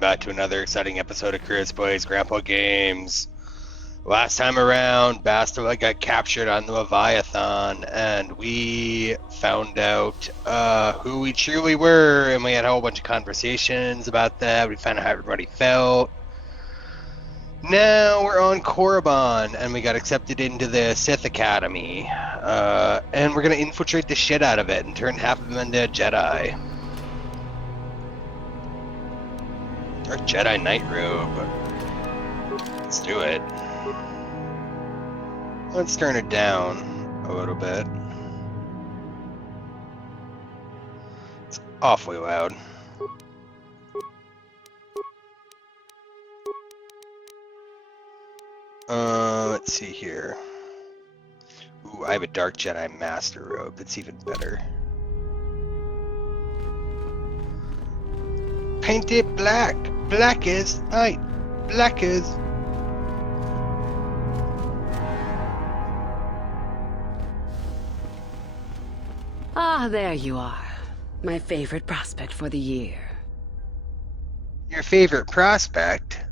welcome back to another exciting episode of Chris Plays Grandpa Games. Last time around, Bastila got captured on the Leviathan, and we found out who we truly were, and we had a whole bunch of conversations about that. We found out how everybody felt. Now we're on Korriban, and we got accepted into the Sith Academy, and we're going to infiltrate the shit out of it and turn half of them into Jedi. Or Jedi Knight robe. Let's do it. Let's turn it down a little bit. It's awfully loud. Let's see here. Ooh, I have a Dark Jedi Master robe. That's even better. Paint it black. Black is night. Black is. Ah, there you are. My favorite prospect for the year. Your favorite prospect?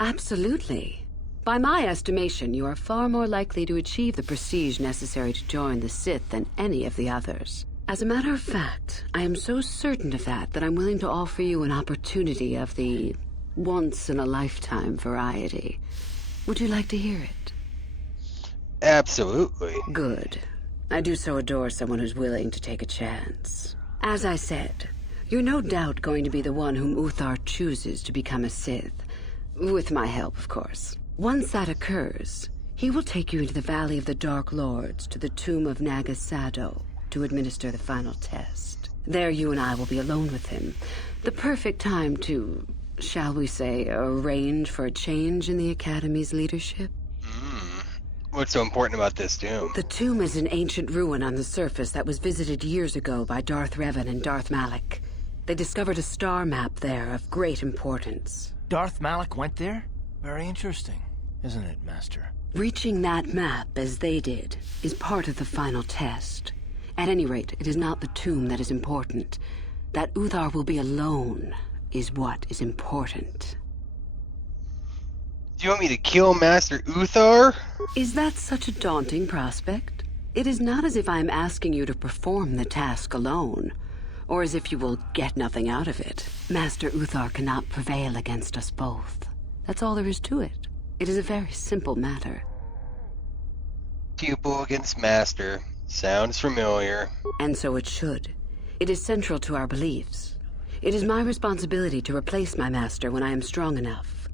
Absolutely. By my estimation, you are far more likely to achieve the prestige necessary to join the Sith than any of the others. As a matter of fact, I am so certain of that I'm willing to offer you an opportunity of the once-in-a-lifetime variety. Would you like to hear it? Absolutely. Good. I do so adore someone who's willing to take a chance. As I said, you're no doubt going to be the one whom Uthar chooses to become a Sith. With my help, of course. Once that occurs, he will take you into the Valley of the Dark Lords to the tomb of Nagasado to administer the final test. There you and I will be alone with him. The perfect time to, shall we say, arrange for a change in the Academy's leadership. What's so important about this tomb? The tomb is an ancient ruin on the surface that was visited years ago by Darth Revan and Darth Malak. They discovered a star map there of great importance. Darth Malak went there? Very interesting, isn't it, Master? Reaching that map, as they did, is part of the final test. At any rate, it is not the tomb that is important. That Uthar will be alone is what is important. Do you want me to kill Master Uthar? Is that such a daunting prospect? It is not as if I am asking you to perform the task alone, or as if you will get nothing out of it. Master Uthar cannot prevail against us both. That's all there is to it. It is a very simple matter. Pupil against master. Sounds familiar. And so it should. It is central to our beliefs. It is my responsibility to replace my master when I am strong enough.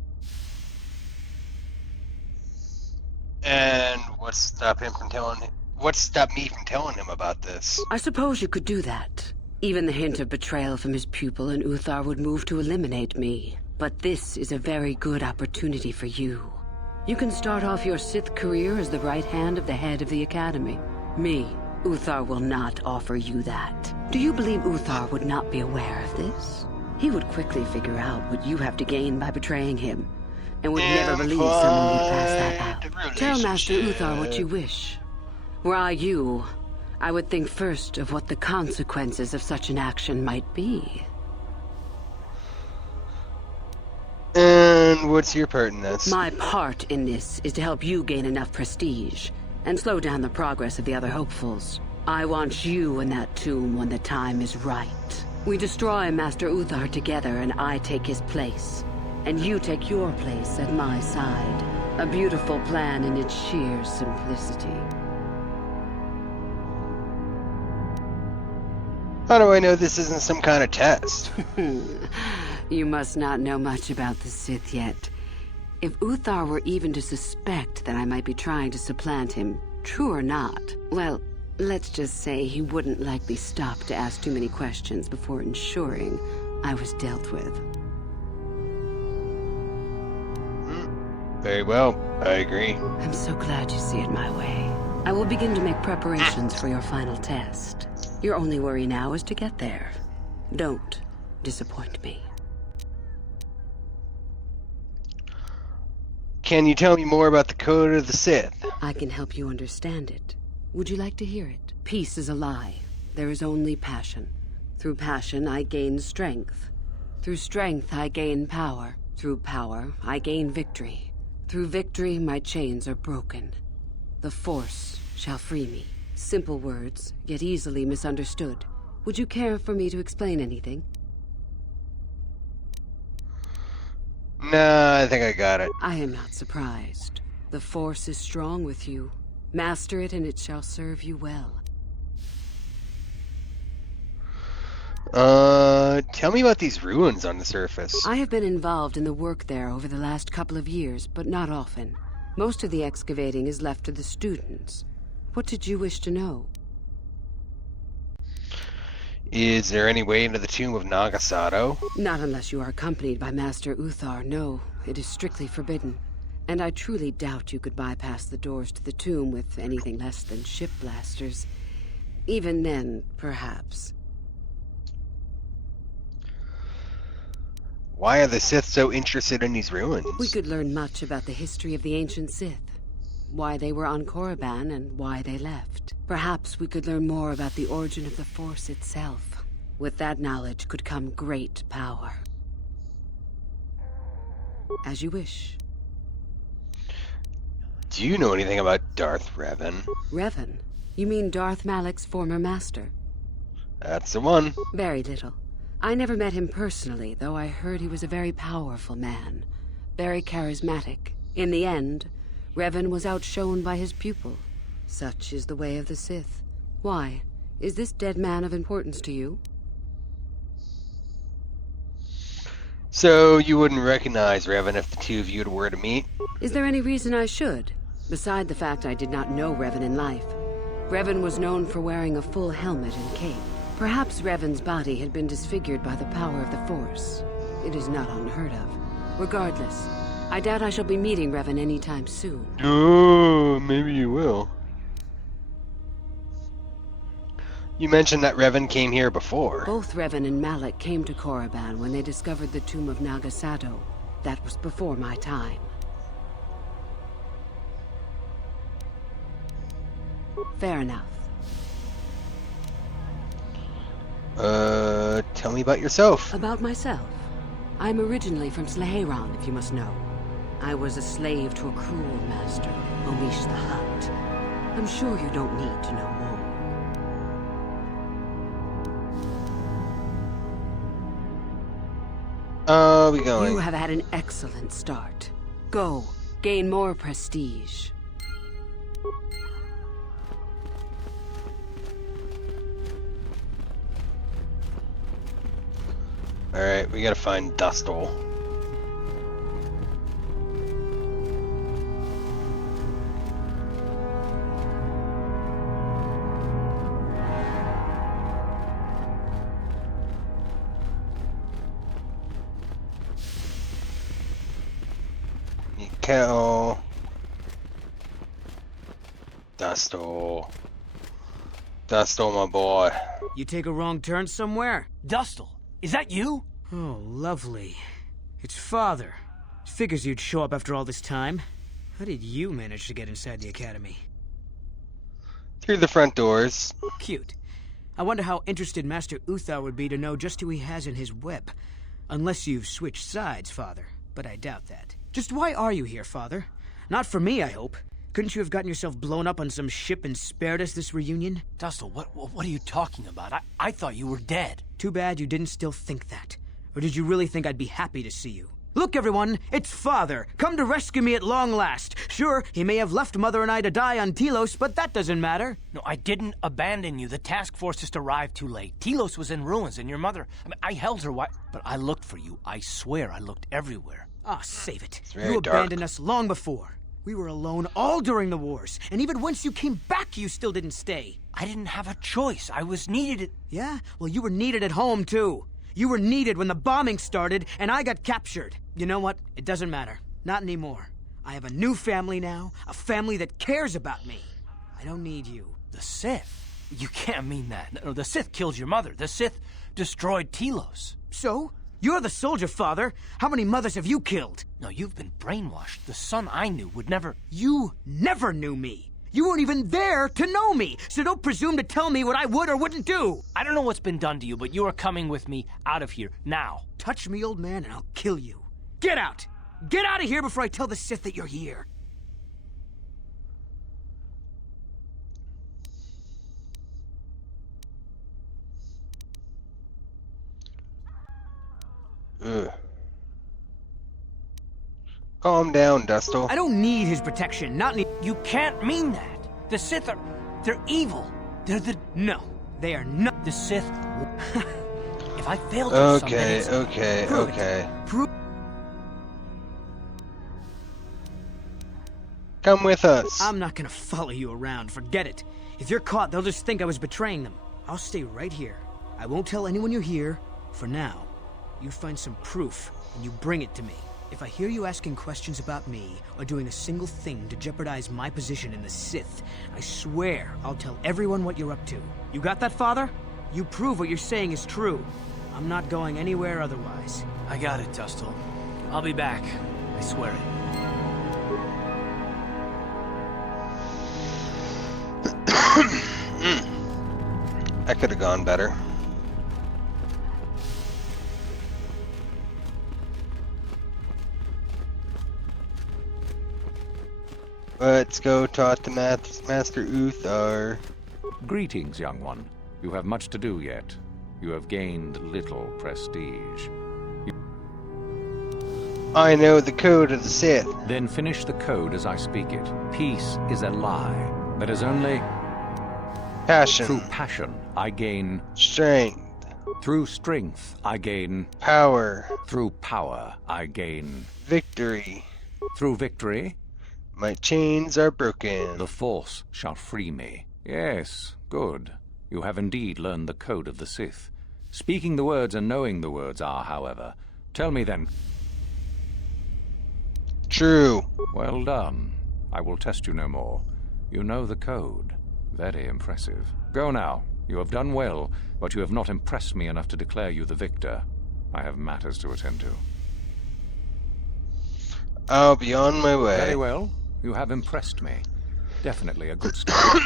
And what stopped me from telling him about this? I suppose you could do that. Even the hint of betrayal from his pupil and Uthar would move to eliminate me. But this is a very good opportunity for you. You can start off your Sith career as the right hand of the head of the Academy. Me, Uthar will not offer you that. Do you believe Uthar would not be aware of this? He would quickly figure out what you have to gain by betraying him, and would never believe someone would pass that out. Tell Master Uthar what you wish. Were I you, I would think first of what the consequences of such an action might be. And what's your part in this? My part in this is to help you gain enough prestige and slow down the progress of the other hopefuls. I want you in that tomb when the time is right. We destroy Master Uthar together and I take his place. And you take your place at my side. A beautiful plan in its sheer simplicity. How do I know this isn't some kind of test? You must not know much about the Sith yet. If Uthar were even to suspect that I might be trying to supplant him, true or not, well, let's just say he wouldn't likely stop to ask too many questions before ensuring I was dealt with. Very well, I agree. I'm so glad you see it my way. I will begin to make preparations for your final test. Your only worry now is to get there. Don't disappoint me. Can you tell me more about the Code of the Sith? I can help you understand it. Would you like to hear it? Peace is a lie. There is only passion. Through passion, I gain strength. Through strength, I gain power. Through power, I gain victory. Through victory, my chains are broken. The Force shall free me. Simple words, yet easily misunderstood. Would you care for me to explain anything? Nah, I think I got it. I am not surprised. The Force is strong with you. Master it and it shall serve you well. Tell me about these ruins on the surface. I have been involved in the work there over the last couple of years, but not often. Most of the excavating is left to the students. What did you wish to know? Is there any way into the tomb of Nagasato? Not unless you are accompanied by Master Uthar, no. It is strictly forbidden. And I truly doubt you could bypass the doors to the tomb with anything less than ship blasters. Even then, perhaps. Why are the Sith so interested in these ruins? We could learn much about the history of the ancient Sith. Why they were on Korriban and why they left. Perhaps we could learn more about the origin of the Force itself. With that knowledge could come great power. As you wish. Do you know anything about Darth Revan? Revan? You mean Darth Malak's former master? That's the one. Very little. I never met him personally, though I heard he was a very powerful man. Very charismatic. In the end, Revan was outshone by his pupil. Such is the way of the Sith. Why? Is this dead man of importance to you? So you wouldn't recognize Revan if the two of you were to meet? Is there any reason I should? Beside the fact I did not know Revan in life. Revan was known for wearing a full helmet and cape. Perhaps Revan's body had been disfigured by the power of the Force. It is not unheard of. Regardless, I doubt I shall be meeting Revan anytime soon. Oh, maybe you will. You mentioned that Revan came here before. Both Revan and Malak came to Korriban when they discovered the tomb of Nagasato. That was before my time. Fair enough. Tell me about yourself. About myself. I'm originally from Sleheyron, if you must know. I was a slave to a cruel master, Omish the Hutt. I'm sure you don't need to know more. We going? You have had an excellent start. Go, gain more prestige. Alright, we gotta find Dustle. Mikkel. Dustle. Dustle, my boy. You take a wrong turn somewhere? Dustle, is that you? Oh, lovely. It's Father. Figures you'd show up after all this time. How did you manage to get inside the academy? Through the front doors. Cute. I wonder how interested Master Uthar would be to know just who he has in his web. Unless you've switched sides, Father. But I doubt that. Just why are you here, Father? Not for me, I hope. Couldn't you have gotten yourself blown up on some ship and spared us this reunion? Dustle, what are you talking about? I thought you were dead. Too bad you didn't still think that. Or did you really think I'd be happy to see you? Look, everyone, it's Father, come to rescue me at long last. Sure, he may have left Mother and I to die on Telos, but that doesn't matter. No, I didn't abandon you. The task force just arrived too late. Telos was in ruins, and your mother... I held her but I looked for you. I swear I looked everywhere. Ah, save it. very You dark. abandoned us long before. We were alone all during the wars, and even once you came back, you still didn't stay. I didn't have a choice. I was needed. Yeah? Well, you were needed at home, too. You were needed when the bombing started, and I got captured. You know what? It doesn't matter. Not anymore. I have a new family now, a family that cares about me. I don't need you. The Sith? You can't mean that. No, the Sith killed your mother. The Sith destroyed Telos. So? You're the soldier, Father. How many mothers have you killed? No, you've been brainwashed. The son I knew would never... You never knew me. You weren't even there to know me, so don't presume to tell me what I would or wouldn't do! I don't know what's been done to you, but you are coming with me out of here, now. Touch me, old man, and I'll kill you. Get out! Get out of here before I tell the Sith that you're here! Ugh. Calm down, Dustle. I don't need his protection, not need... You can't mean that. The Sith are... they're evil. They're the... No, they are not... The Sith... If I fail to Okay, okay, Prove it. okay. Prove... Come with us. I'm not gonna follow you around, forget it. If you're caught, they'll just think I was betraying them. I'll stay right here. I won't tell anyone you're here, for now. You find some proof, and you bring it to me. If I hear you asking questions about me, or doing a single thing to jeopardize my position in the Sith, I swear I'll tell everyone what you're up to. You got that, Father? You prove what you're saying is true. I'm not going anywhere otherwise. I got it, Dustle. I'll be back. I swear it. That could have gone better. Let's go talk to Master Uthar. Greetings, young one. You have much to do yet. You have gained little prestige. I know the code of the Sith. Then finish the code as I speak it. Peace is a lie. That is only... Passion. Through passion, I gain... Strength. Through strength, I gain... Power. Through power, I gain... Victory. Through victory, My chains are broken. the Force shall free me. Yes, good. You have indeed learned the code of the Sith. Speaking the words and knowing the words are, however. Tell me then... True. Well done. I will test you no more. You know the code. Very impressive. Go now. You have done well, but you have not impressed me enough to declare you the victor. I have matters to attend to. I'll be on my way. Very well. You have impressed me. Definitely a good start.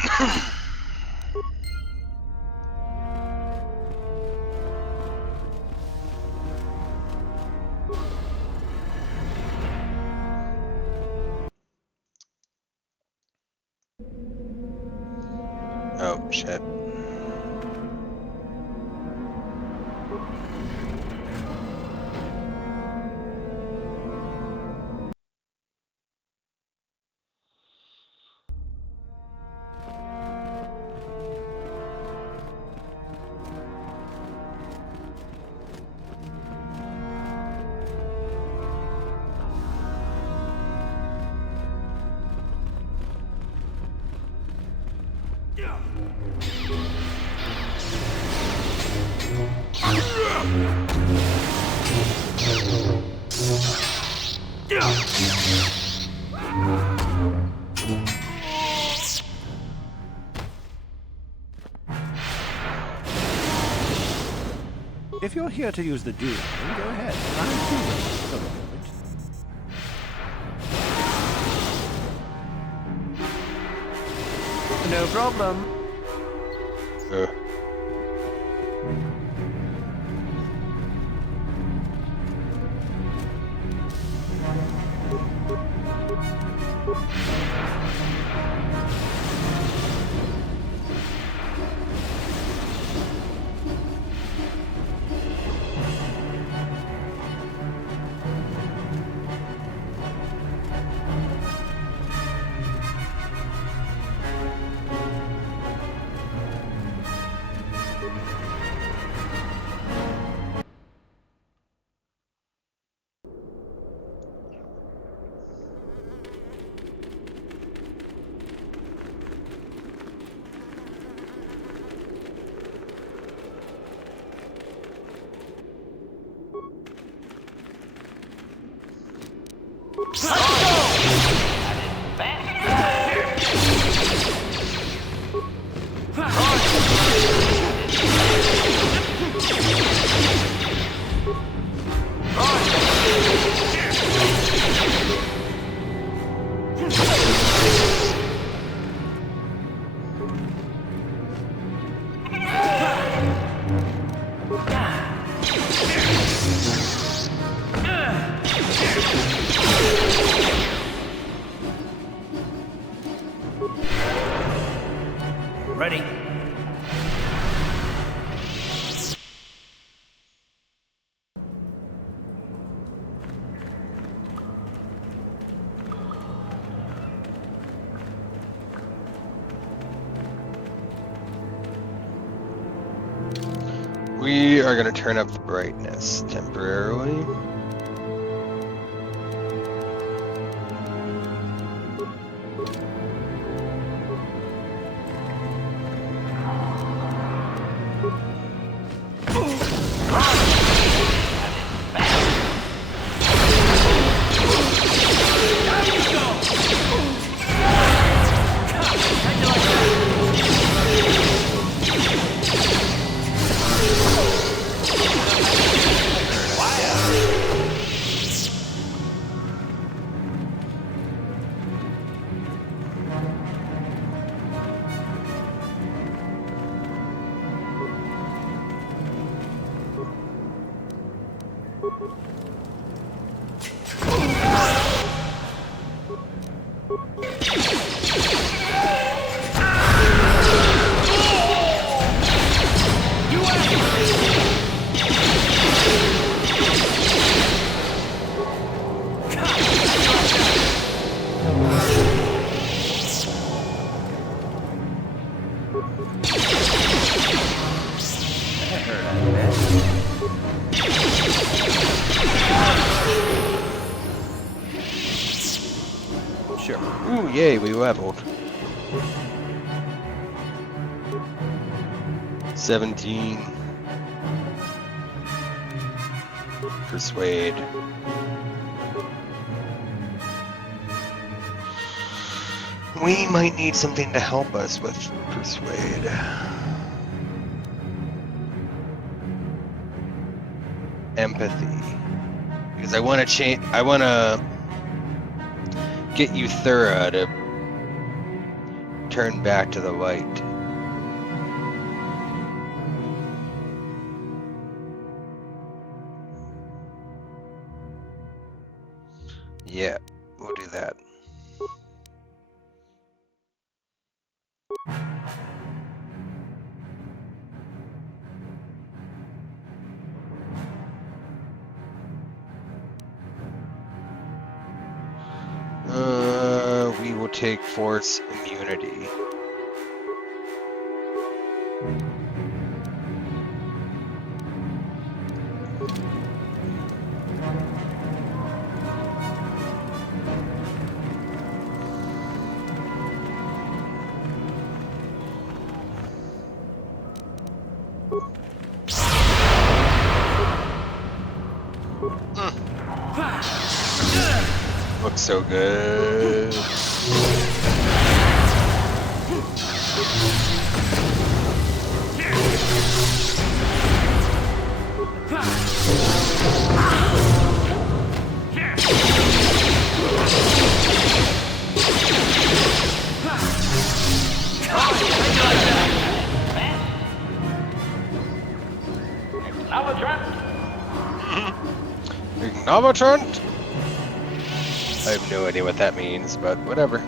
Oh, shit. If you're here to use the duel, then go ahead. I'm human for the moment. No problem. Ready. We are going to turn up the brightness temporarily. Sure. Ooh, yay, we leveled. 17. Persuade. We might need something to help us with persuade. Empathy. Because I want to change. I want to get you Thura to turn back to the light. Yeah, we'll do that. We will take force immunity. Looks so good. Acknowledgement? I have no idea what that means, but whatever.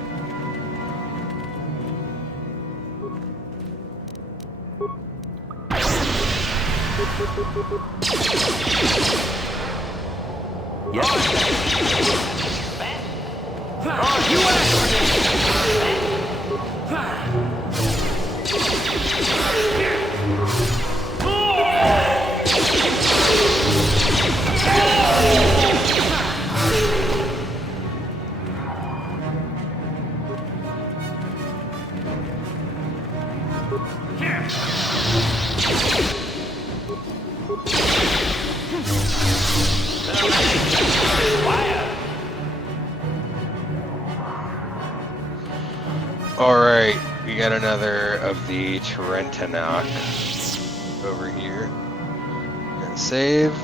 Alright, we got another of the Trentinok over here. Gonna save.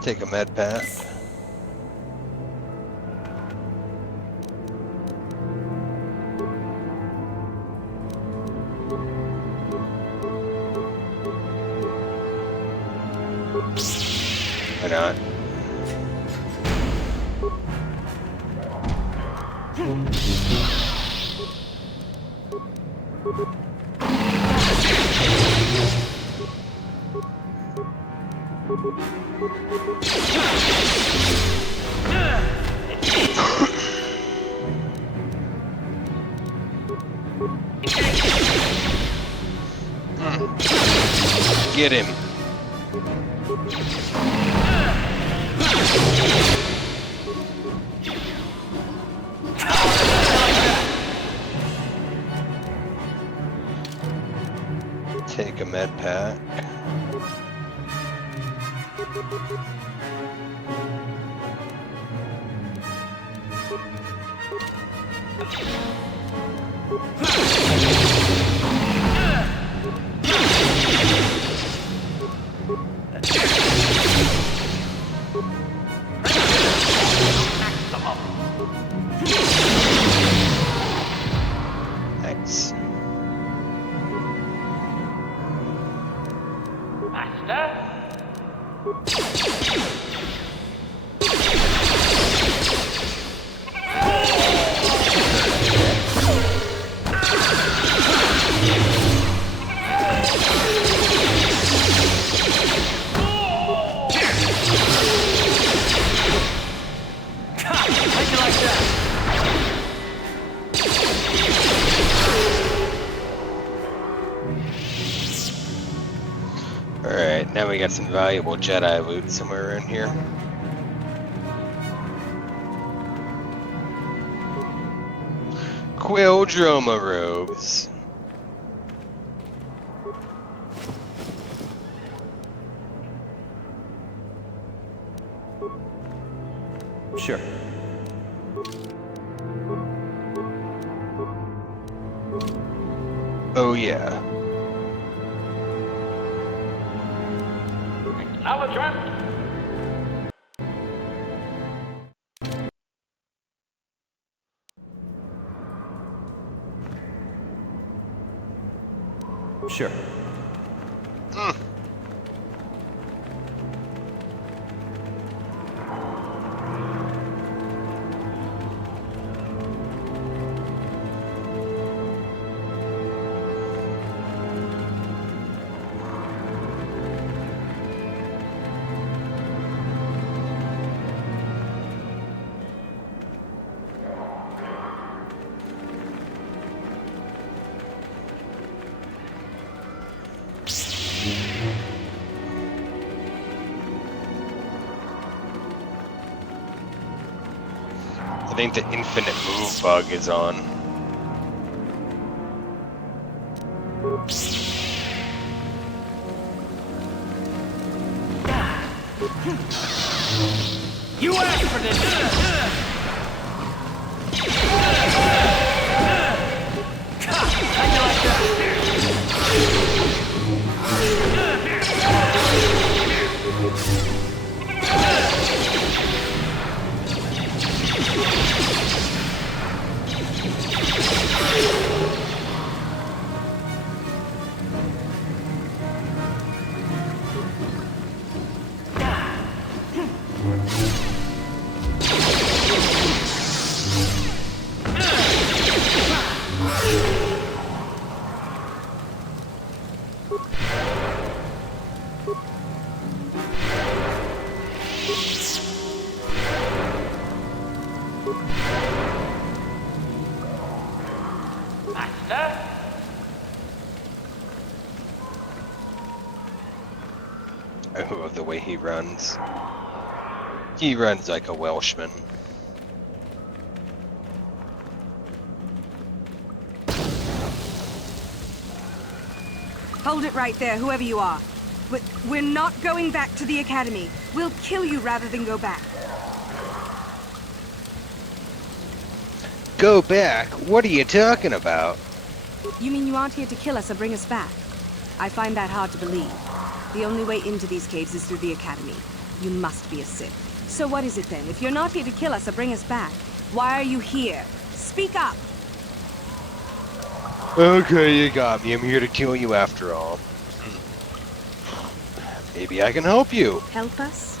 Take a med path. Why not? Get him. Take a med pack. Nice. Alright, now we got some valuable Jedi loot somewhere around here. Quildroma robes. Sure. Oh yeah. Sure. I think the infinite move bug is on. You asked for this! I love the way he runs. He runs like a Welshman. Hold it right there, whoever you are. We're not going back to the academy. We'll kill you rather than go back. Go back? What are you talking about? You mean you aren't here to kill us or bring us back? I find that hard to believe. The only way into these caves is through the academy. You must be a Sith. So what is it then? If you're not here to kill us or bring us back, why are you here? Speak up! Okay, you got me. I'm here to kill you after all. Maybe I can help you. Help us?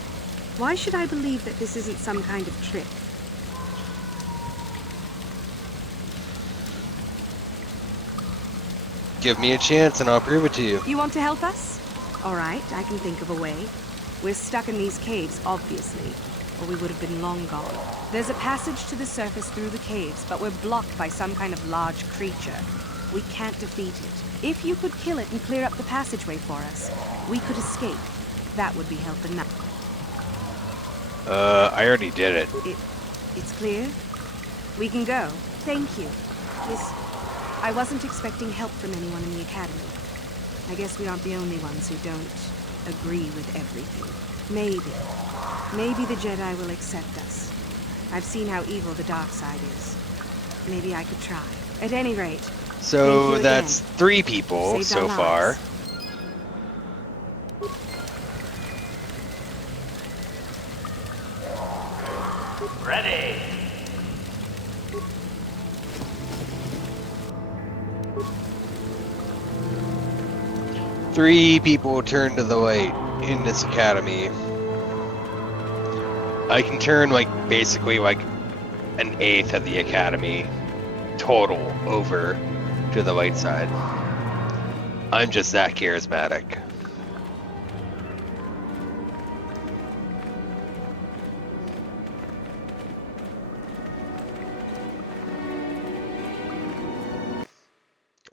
Why should I believe that this isn't some kind of trick? Give me a chance and I'll prove it to you. You want to help us? All right, I can think of a way. We're stuck in these caves, obviously, or we would have been long gone. There's a passage to the surface through the caves, but we're blocked by some kind of large creature. We can't defeat it. If you could kill it and clear up the passageway for us, we could escape. That would be help enough. I already did it. It's clear? We can go. Thank you. I wasn't expecting help from anyone in the Academy. I guess we aren't the only ones who don't agree with everything. Maybe the Jedi will accept us. I've seen how evil the dark side is. Maybe I could try. At any rate, So that's 3 people Saved our so far. lives. Ready! 3 people turn to the light in this academy. I can turn basically an eighth of the academy total over to the light side. I'm just that charismatic.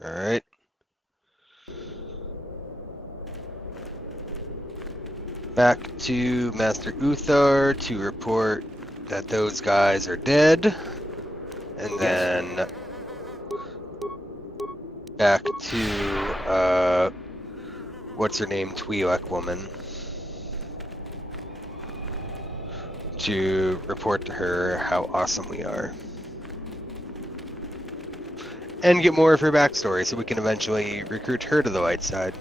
Alright. Back to Master Uthar to report that those guys are dead. And then back to what's her name, Twi'lek woman, to report to her how awesome we are. And get more of her backstory so we can eventually recruit her to the light side.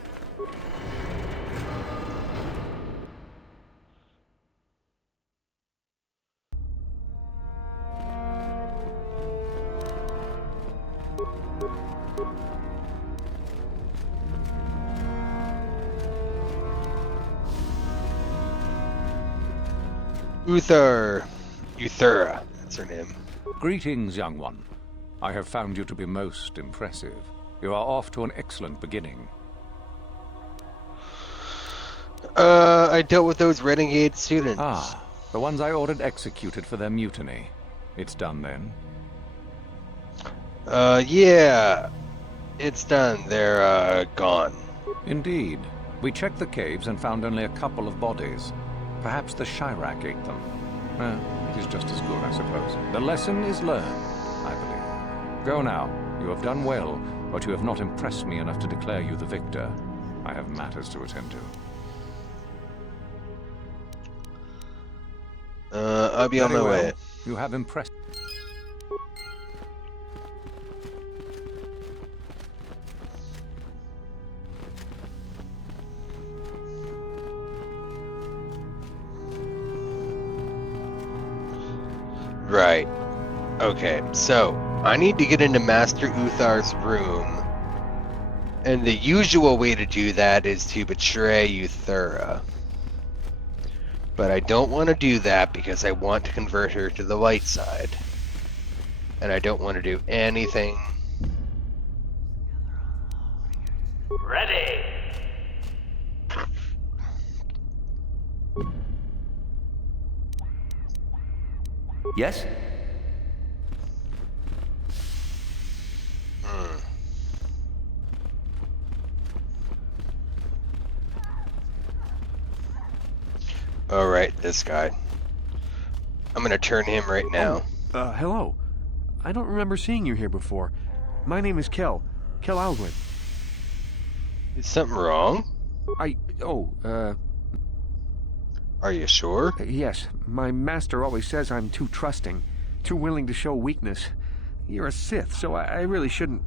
Uthura, that's her name. Greetings, young one. I have found you to be most impressive. You are off to an excellent beginning. I dealt with those renegade students. Ah, the ones I ordered executed for their mutiny. It's done then? Yeah. It's done. They're, gone. Indeed. We checked the caves and found only a couple of bodies. Perhaps the Chirac ate them. It is just as good, I suppose. The lesson is learned, I believe. Go now. You have done well, but you have not impressed me enough to declare you the victor. I have matters to attend to. I'll be on my Very well. way. You have impressed. Right. Okay, so I need to get into Master Uthar's room. And the usual way to do that is to betray Uthura. But I don't want to do that because I want to convert her to the light side. And I don't want to do anything. Ready! Yes? Alright, this guy. I'm gonna turn him right now. Hello. I don't remember seeing you here before. My name is Kel Aldwin. Is something wrong? Are you sure? Yes. My master always says I'm too trusting, too willing to show weakness. You're a Sith, so I really shouldn't...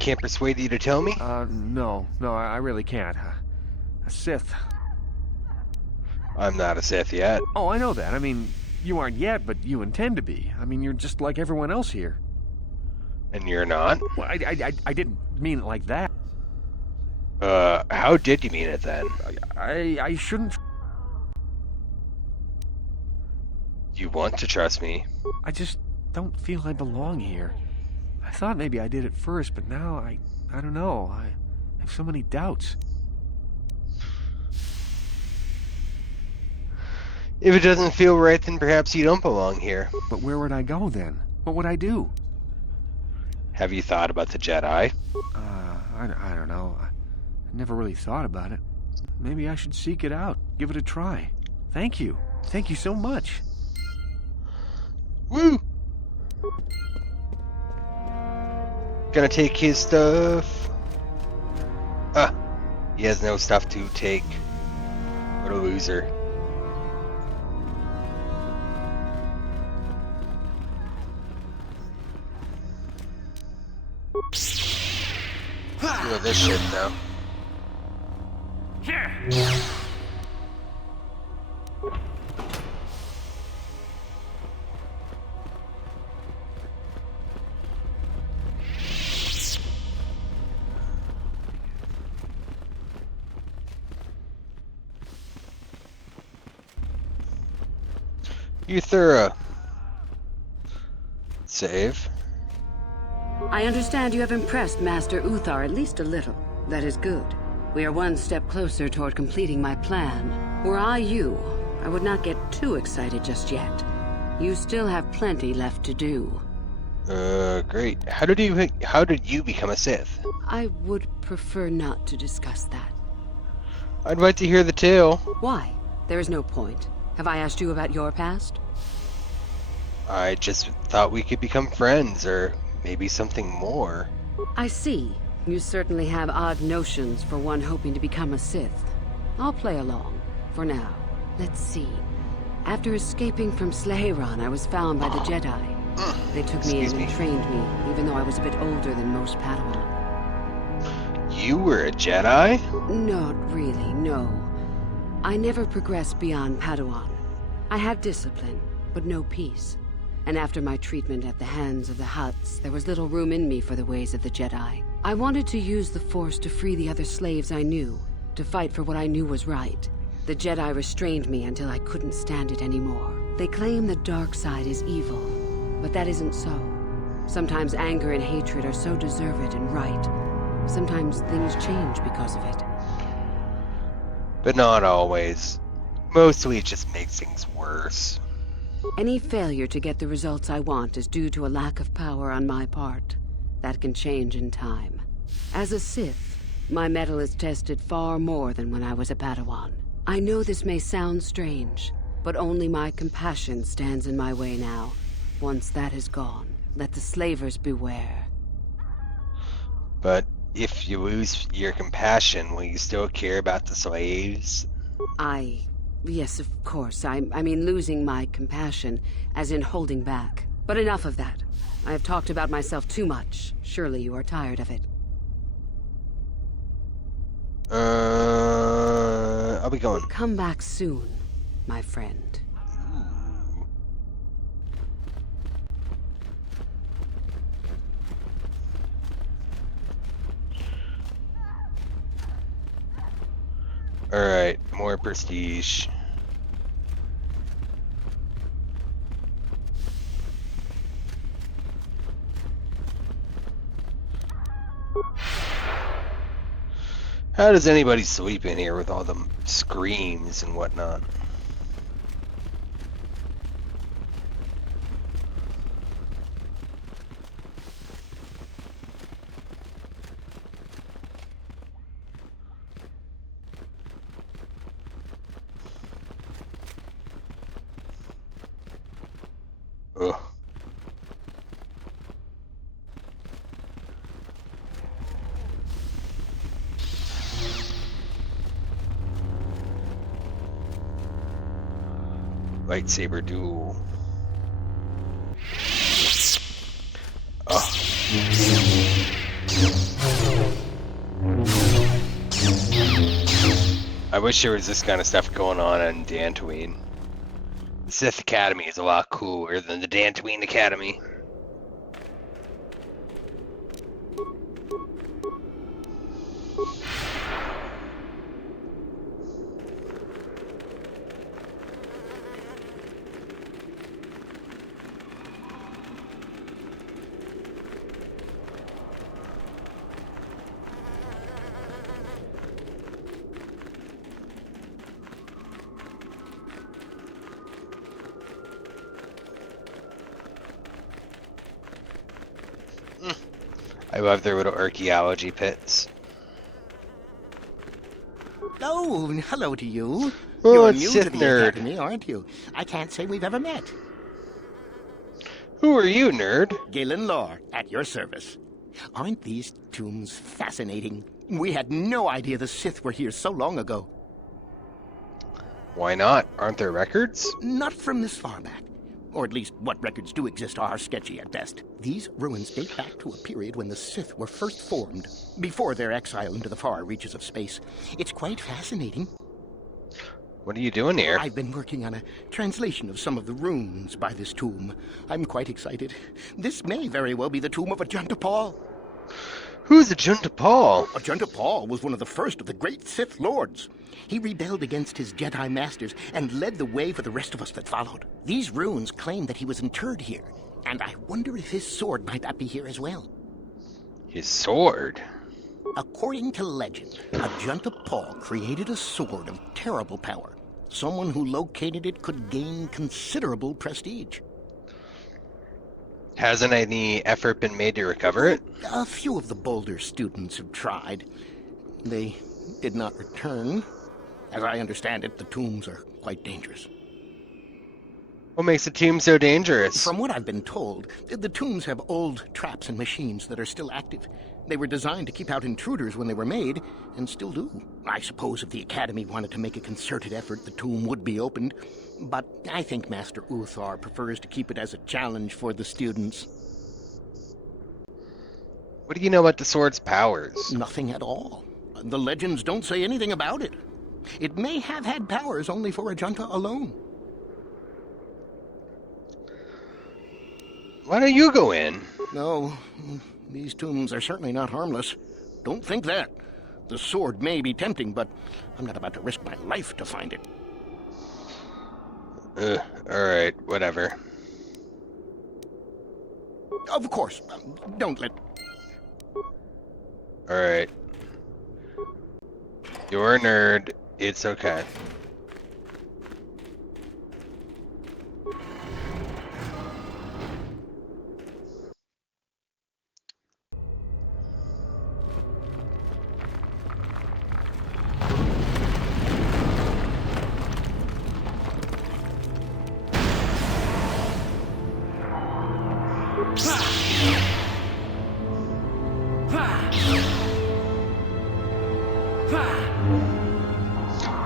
Can't persuade you to tell me? No, I really can't. A Sith. I'm not a Sith yet. Oh, I know that. I mean, you aren't yet, but you intend to be. I mean, you're just like everyone else here. And you're not? Well, I didn't mean it like that. How did you mean it then? I shouldn't. You want to trust me? I just don't feel I belong here. I thought maybe I did at first, but now I don't know. I have so many doubts. If it doesn't feel right, then perhaps you don't belong here. But where would I go then? What would I do? Have you thought about the Jedi? I don't know. I never really thought about it. Maybe I should seek it out, give it a try. Thank you. Thank you so much. Woo! Gonna take his stuff. He has no stuff to take. What a loser. Deal with this shit now. You thorough. Save. I understand you have impressed Master Uthar at least a little. That is good. We are one step closer toward completing my plan. Were I you, I would not get too excited just yet. You still have plenty left to do. Great. How did you become a Sith? I would prefer not to discuss that. I'd like to hear the tale. Why? There is no point. Have I asked you about your past? I just thought we could become friends, or maybe something more. I see. You certainly have odd notions for one hoping to become a Sith. I'll play along, for now. Let's see. After escaping from Slaheron, I was found by the Jedi. They took me in and trained me, even though I was a bit older than most Padawan. You were a Jedi? Not really, no. I never progressed beyond Padawan. I had discipline, but no peace. And after my treatment at the hands of the Hutts, there was little room in me for the ways of the Jedi. I wanted to use the Force to free the other slaves I knew, to fight for what I knew was right. The Jedi restrained me until I couldn't stand it anymore. They claim the dark side is evil, but that isn't so. Sometimes anger and hatred are so deserved and right. Sometimes things change because of it. But not always. Mostly it just makes things worse. Any failure to get the results I want is due to a lack of power on my part. That can change in time. As a Sith, my mettle is tested far more than when I was a Padawan. I know this may sound strange, but only my compassion stands in my way now. Once that is gone, let the slavers beware. But if you lose your compassion, will you still care about the slaves? Yes, of course. I mean losing my compassion, as in holding back. But enough of that. I have talked about myself too much. Surely you are tired of it. I'll be going. Come back soon, my friend. Alright, more prestige. How does anybody sleep in here with all the screams and whatnot? Ugh. Lightsaber duel. Oh. I wish there was this kind of stuff going on in Dantooine. The Sith Academy is a lot cooler than the Dantooine Academy. love their little archaeology pits. Oh, hello to you. Oh, You're it's new Sith to the nerd. Academy, aren't you? I can't say we've ever met. Who are you, nerd? Galen Lore, at your service. Aren't these tombs fascinating? We had no idea the Sith were here so long ago. Why not? Aren't there records? Not from this far back. Or at least what records do exist are sketchy at best. These ruins date back to a period when the Sith were first formed, before their exile into the far reaches of space. It's quite fascinating. What are you doing here? I've been working on a translation of some of the runes by this tomb. I'm quite excited. This may very well be the tomb of Ajunta Paul. Who's Ajunta Paul? Ajunta Paul was one of the first of the great Sith Lords. He rebelled against his Jedi masters and led the way for the rest of us that followed. These runes claim that he was interred here, and I wonder if his sword might not be here as well. His sword? According to legend, Ajunta Paul created a sword of terrible power. Someone who located it could gain considerable prestige. Hasn't any effort been made to recover it? A few of the Boulder students have tried. They did not return. As I understand it, the tombs are quite dangerous. What makes the tomb so dangerous? From what I've been told, the tombs have old traps and machines that are still active. They were designed to keep out intruders when they were made, and still do. I suppose if the Academy wanted to make a concerted effort, the tomb would be opened. But I think Master Uthar prefers to keep it as a challenge for the students. What do you know about the sword's powers? Nothing at all. The legends don't say anything about it. It may have had powers only for Ajunta alone. Why don't you go in? No, these tombs are certainly not harmless. Don't think that. The sword may be tempting, but I'm not about to risk my life to find it. Alright, whatever. Of course, don't let... Alright. You're a nerd. It's okay.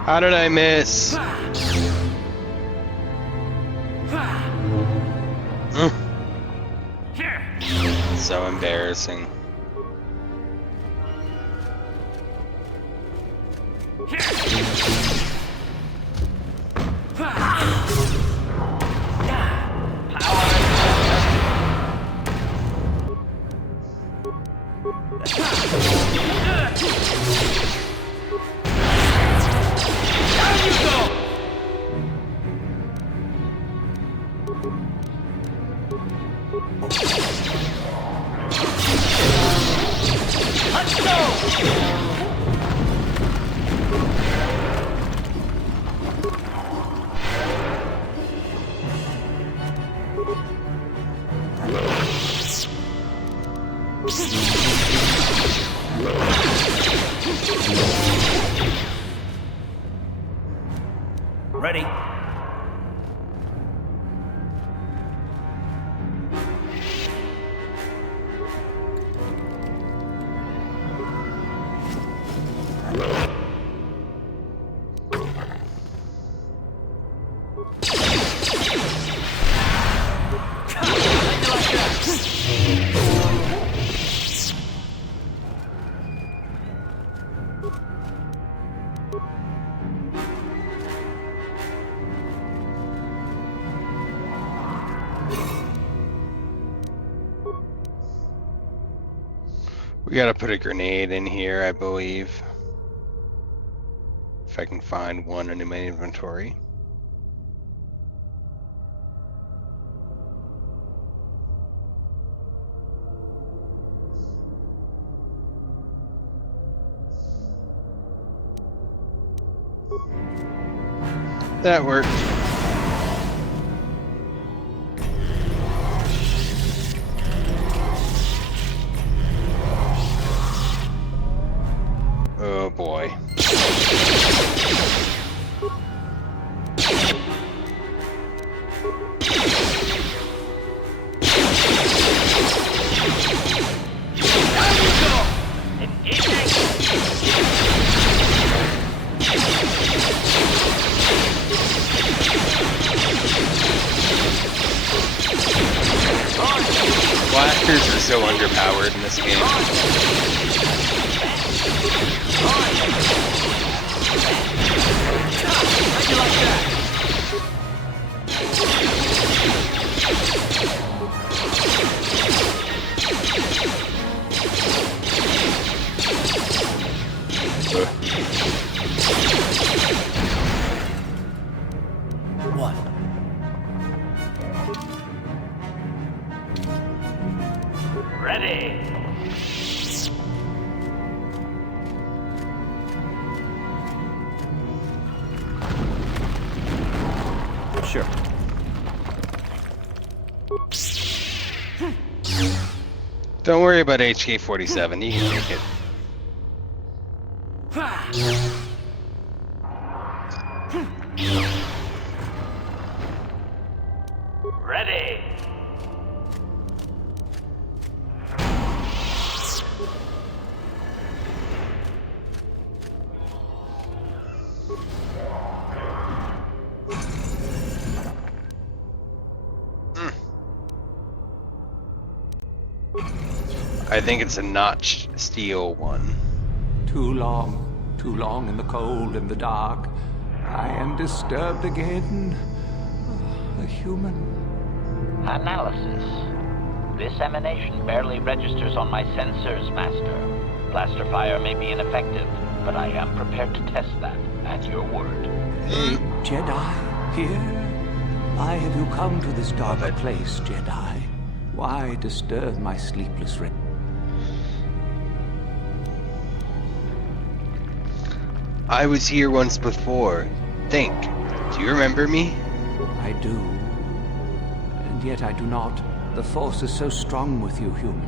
How did I miss? So embarrassing. Ready? We gotta put a grenade in here, I believe. If I can find one in my inventory. That worked. so underpowered in this game. How'd you like that? What? Ready. Sure. Don't worry about HK-47, you can take it. Ready. I think it's a notched steel one. Too long in the cold and the dark. I am disturbed again. A human. Analysis. This emanation barely registers on my sensors, Master. Blaster fire may be ineffective, but I am prepared to test that at your word. A Jedi here? Why have you come to this dark place, Jedi? Why disturb my sleepless rest? I was here once before. Think. Do you remember me? I do. And yet I do not. The Force is so strong with you, human.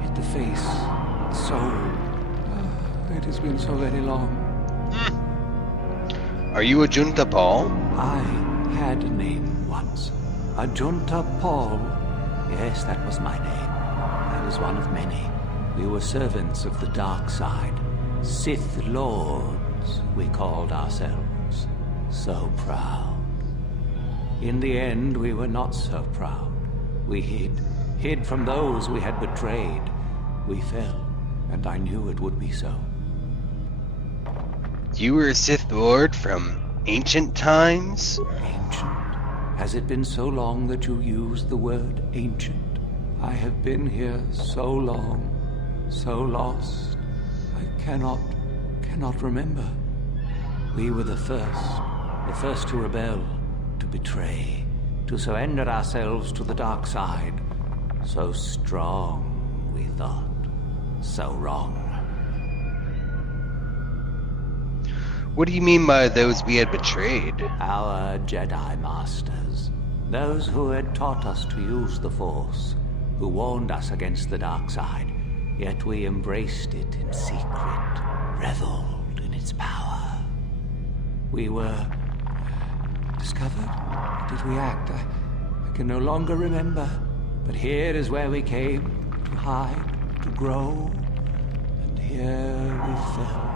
Yet the face, the soul. It has been so very long. Are you a Junta Paul? I had a name once. A Junta Paul. Yes, that was my name. I was one of many. We were servants of the dark side. Sith Lords, we called ourselves. So proud. In the end, we were not so proud. We hid from those we had betrayed. We fell, and I knew it would be so. You were a Sith Lord from ancient times? Ancient? Has it been so long that you used the word ancient? I have been here so long, so lost. I cannot remember. We were the first to rebel, to betray, to surrender ourselves to the dark side. So strong, we thought. So wrong. What do you mean by those we had betrayed? Our Jedi Masters. Those who had taught us to use the Force, who warned us against the dark side, yet we embraced it in secret, reveled in its power. We were discovered. Did we act? I can no longer remember. But here is where we came, to hide, to grow, and here we fell.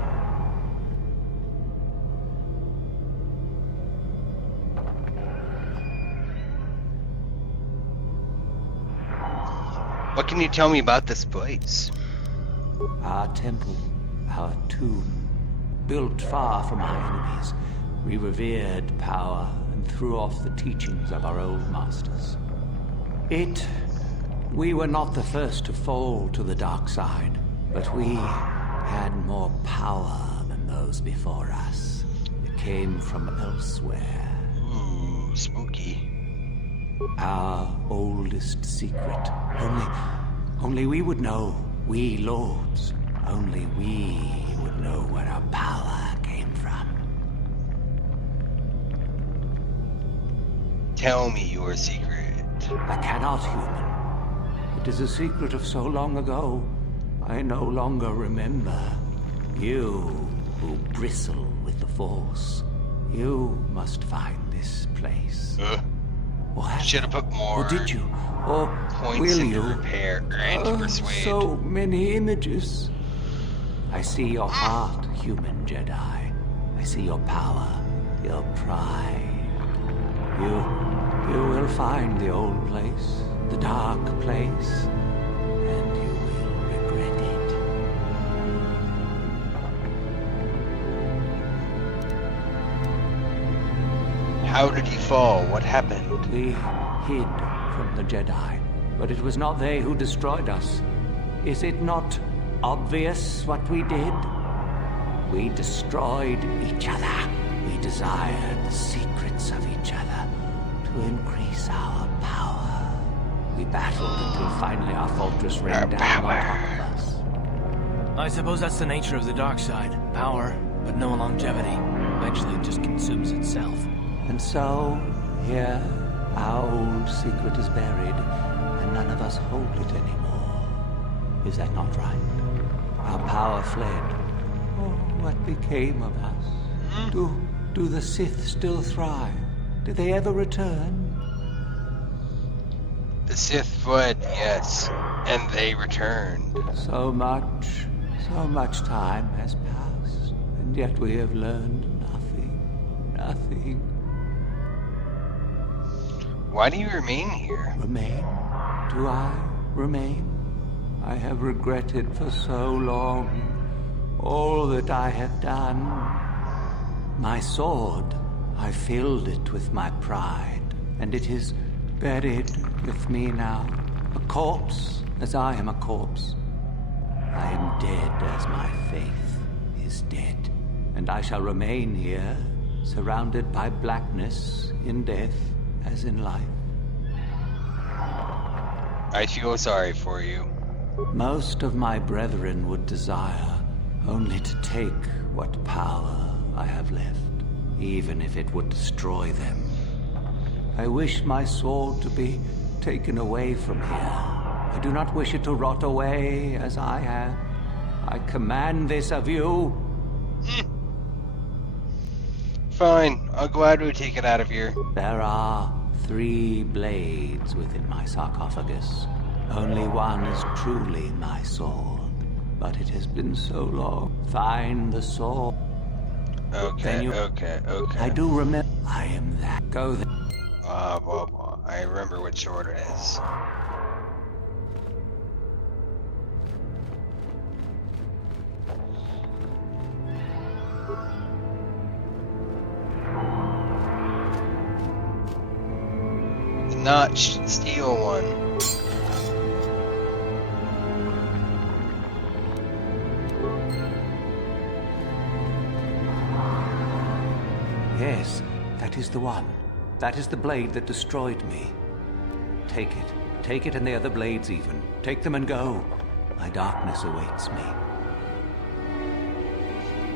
What can you tell me about this place? Our temple, our tomb, built far from our enemies. We revered power and threw off the teachings of our old masters. We were not the first to fall to the dark side, but we had more power than those before us. It came from elsewhere. Ooh, spooky. Our oldest secret. Only we would know. We lords. Only we would know where our power came from. Tell me your secret. I cannot, human. It is a secret of so long ago, I no longer remember. You, who bristle with the Force, you must find this place. What? Should have put more. Or did you? Or points will into you? repair and to persuade. So many images. I see your heart, human Jedi. I see your power, your pride. You will find the old place, the dark place, and How did he fall? What happened? We hid from the Jedi, but it was not they who destroyed us. Is it not obvious what we did? We destroyed each other. We desired the secrets of each other to increase our power. We battled until finally our fortress rained down on top of us. I suppose that's the nature of the dark side. Power, but no longevity. Eventually it just consumes itself. And so, here, our old secret is buried, and none of us hold it anymore. Is that not right? Our power fled. Oh, what became of us? Do the Sith still thrive? Did they ever return? The Sith fled, yes, and they returned. So much time has passed, and yet we have learned nothing. Nothing. Why do you remain here? Remain? Do I remain? I have regretted for so long all that I have done. My sword, I filled it with my pride, and it is buried with me now, a corpse as I am a corpse. I am dead as my faith is dead, and I shall remain here, surrounded by blackness in death as in life. I feel sorry for you. Most of my brethren would desire only to take what power I have left, even if it would destroy them. I wish my sword to be taken away from here. I do not wish it to rot away as I have. I command this of you. Fine, I'll gladly take it out of here. There are 3 blades within my sarcophagus. Only one is truly my sword. But it has been so long. Find the sword. Okay. I do remember. I am that. Go there. Well, I remember which sword it is. The notched steel one. Yes, that is the one. That is the blade that destroyed me. Take it. Take it and the other blades even. Take them and go. My darkness awaits me.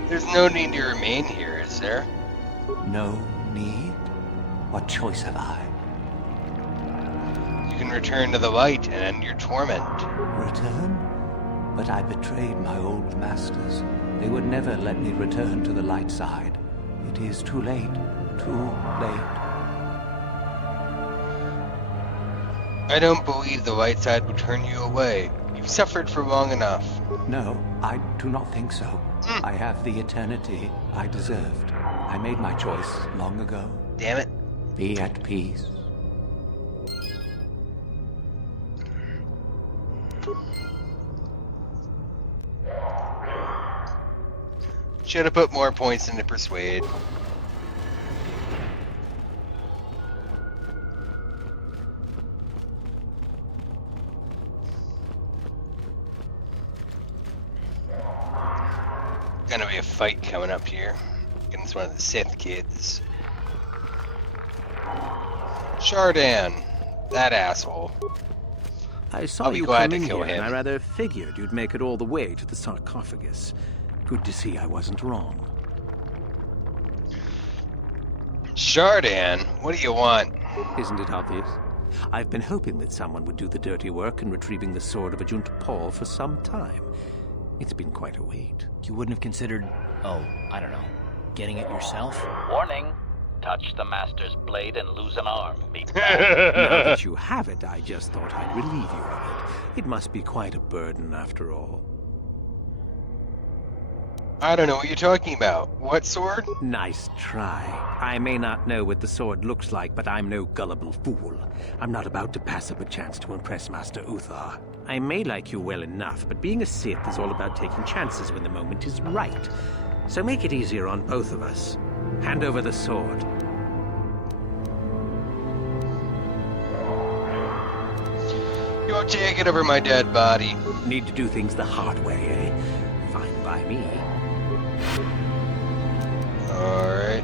There's no need to remain here, is there? No need? What choice have I? You can return to the light and end your torment. Return? But I betrayed my old masters. They would never let me return to the light side. It is too late. Too late. I don't believe the light side will turn you away. You've suffered for long enough. No, I do not think so. I have the eternity I deserved. I made my choice long ago. Damn it. Be at peace. Should have put more points into Persuade. Gonna be a fight coming up here against one of the Sith kids. Shardan, that asshole. I saw I'll be you glad come to in kill here, him. and I rather figured you'd make it all the way to the sarcophagus. Good to see I wasn't wrong. Shardan, what do you want? Isn't it obvious? I've been hoping that someone would do the dirty work in retrieving the sword of Ajunt Paul for some time. It's been quite a wait. You wouldn't have considered, I don't know, getting it yourself? Warning. Touch the Master's blade and lose an arm. Be Now that you have it, I just thought I'd relieve you of it. It must be quite a burden after all. I don't know what you're talking about. What sword? Nice try. I may not know what the sword looks like, but I'm no gullible fool. I'm not about to pass up a chance to impress Master Uthar. I may like you well enough, but being a Sith is all about taking chances when the moment is right. So make it easier on both of us. Hand over the sword. Don't take it over my dead body. Need to do things the hard way, eh? Fine by me. Alright.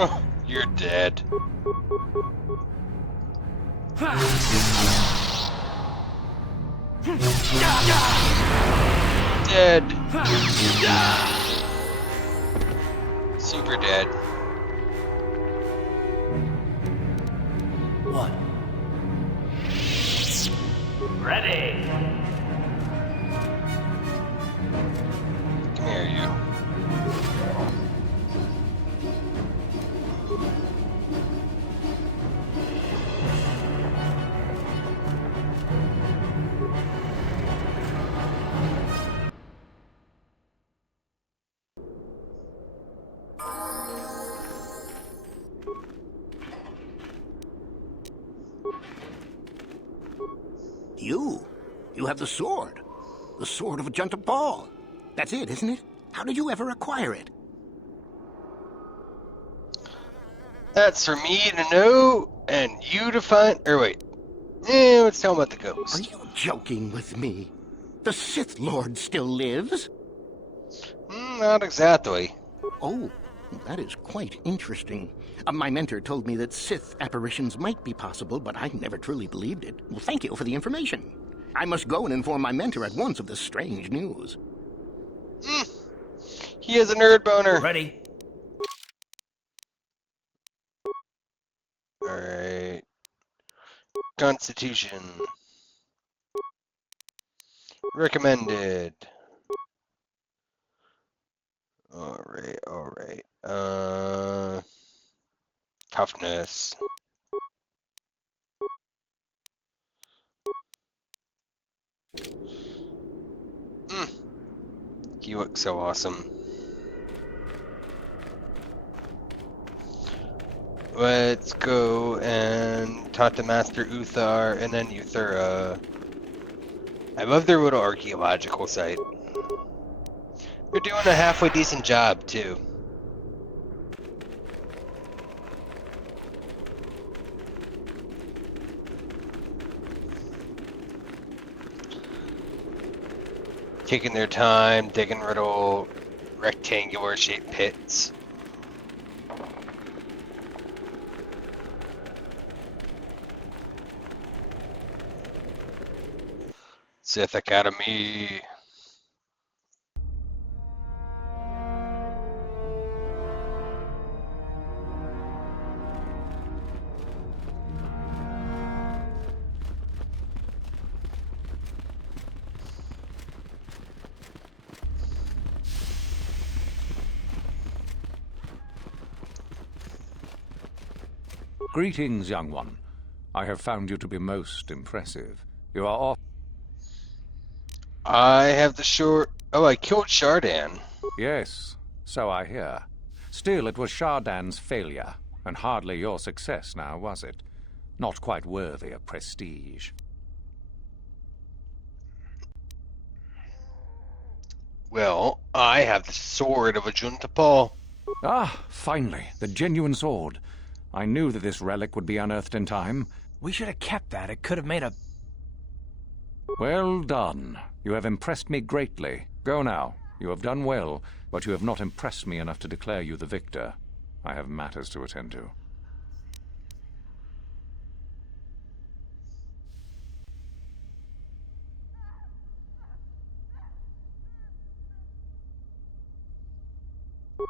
Oh, you're dead. Dead. Super dead. What? Ready. Come here, you. You have the sword. The sword of Ajunta Paul. That's it, isn't it? How did you ever acquire it? That's for me to know, and you to find. Or wait. Let's tell about the Are ghost. you joking with me? The Sith Lord still lives? Not exactly. Oh, that is quite interesting. My mentor told me that Sith apparitions might be possible, but I never truly believed it. Well, thank you for the information. I must go and inform my mentor at once of this strange news. He has a nerd boner. Ready? Alright. Constitution. Recommended. Alright. Toughness. He looks so awesome. Let's go and talk to Master Uthar and then Euthura. I love their little archaeological site. They're doing a halfway decent job, too. Taking their time, digging little rectangular shaped pits. Sith Academy. Greetings, young one. I have found you to be most impressive. You are off. I have the short. Oh, I killed Shardan. Yes, so I hear. Still, it was Shardan's failure, and hardly your success now, was it? Not quite worthy of prestige. Well, I have the sword of Ajunta Paul. Ah, finally, the genuine sword. I knew that this relic would be unearthed in time. We should have kept that. It could have made a... Well done. You have impressed me greatly. Go now. You have done well, but you have not impressed me enough to declare you the victor. I have matters to attend to.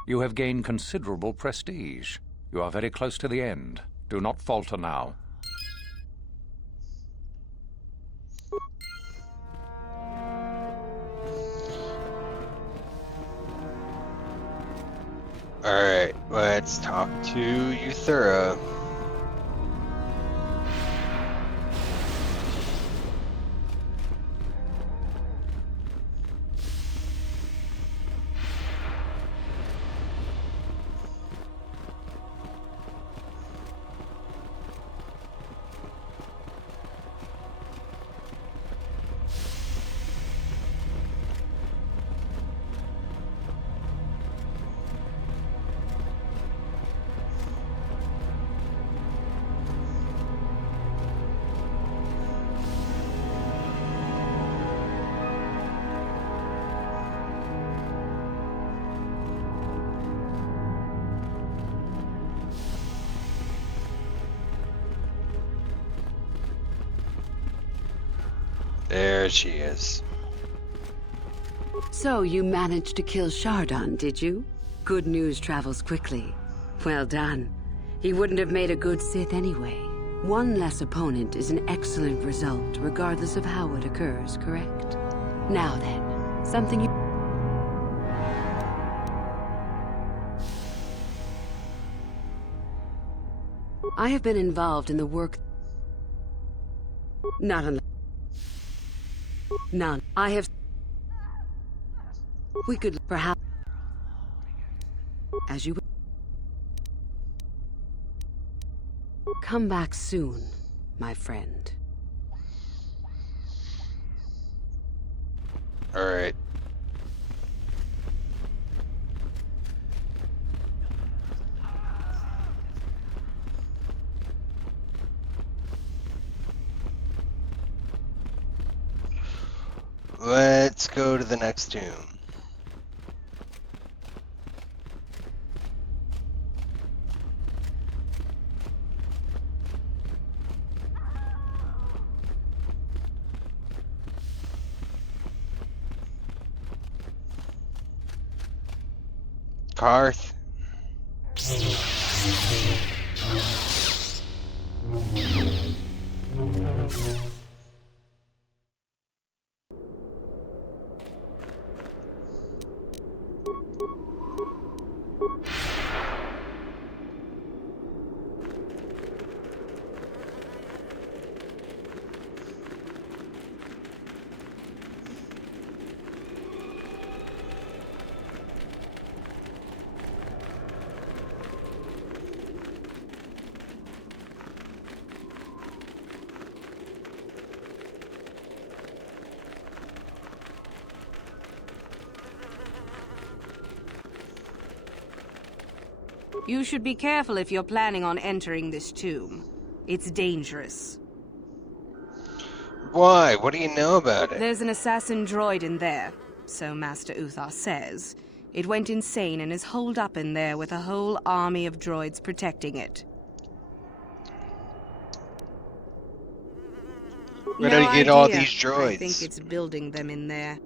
You have gained considerable prestige. You are very close to the end. Do not falter now. Alright, let's talk to Euthura. There she is. So you managed to kill Shardon, did you? Good news travels quickly. Well done. He wouldn't have made a good Sith anyway. One less opponent is an excellent result, regardless of how it occurs, correct? Now then, something you... I have been involved in the work... Not unless... None. I have... We could perhaps... As you... Come back soon, my friend. Alright. Let's go to the next tomb. Karth. You should be careful if you're planning on entering this tomb. It's dangerous. Why? What do you know about it? There's an assassin droid in there, so Master Uthar says. It went insane and is holed up in there with a whole army of droids protecting it. Where do you get all these droids? I think it's building them in there.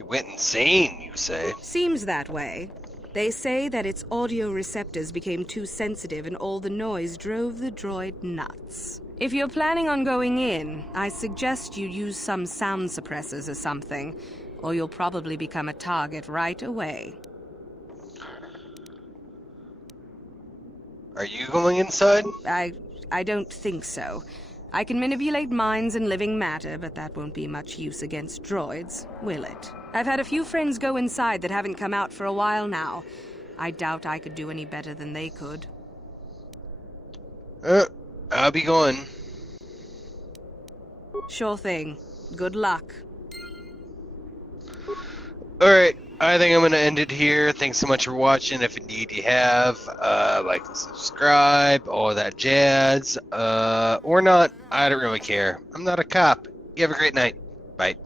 It went insane, you say? Seems that way. They say that its audio receptors became too sensitive and all the noise drove the droid nuts. If you're planning on going in, I suggest you use some sound suppressors or something, or you'll probably become a target right away. Are you going inside? I don't think so. I can manipulate minds and living matter, but that won't be much use against droids, will it? I've had a few friends go inside that haven't come out for a while now. I doubt I could do any better than they could. I'll be going. Sure thing. Good luck. Alright, I think I'm going to end it here. Thanks so much for watching. If indeed you have, like and subscribe, all that jazz. Or not, I don't really care. I'm not a cop. You have a great night. Bye.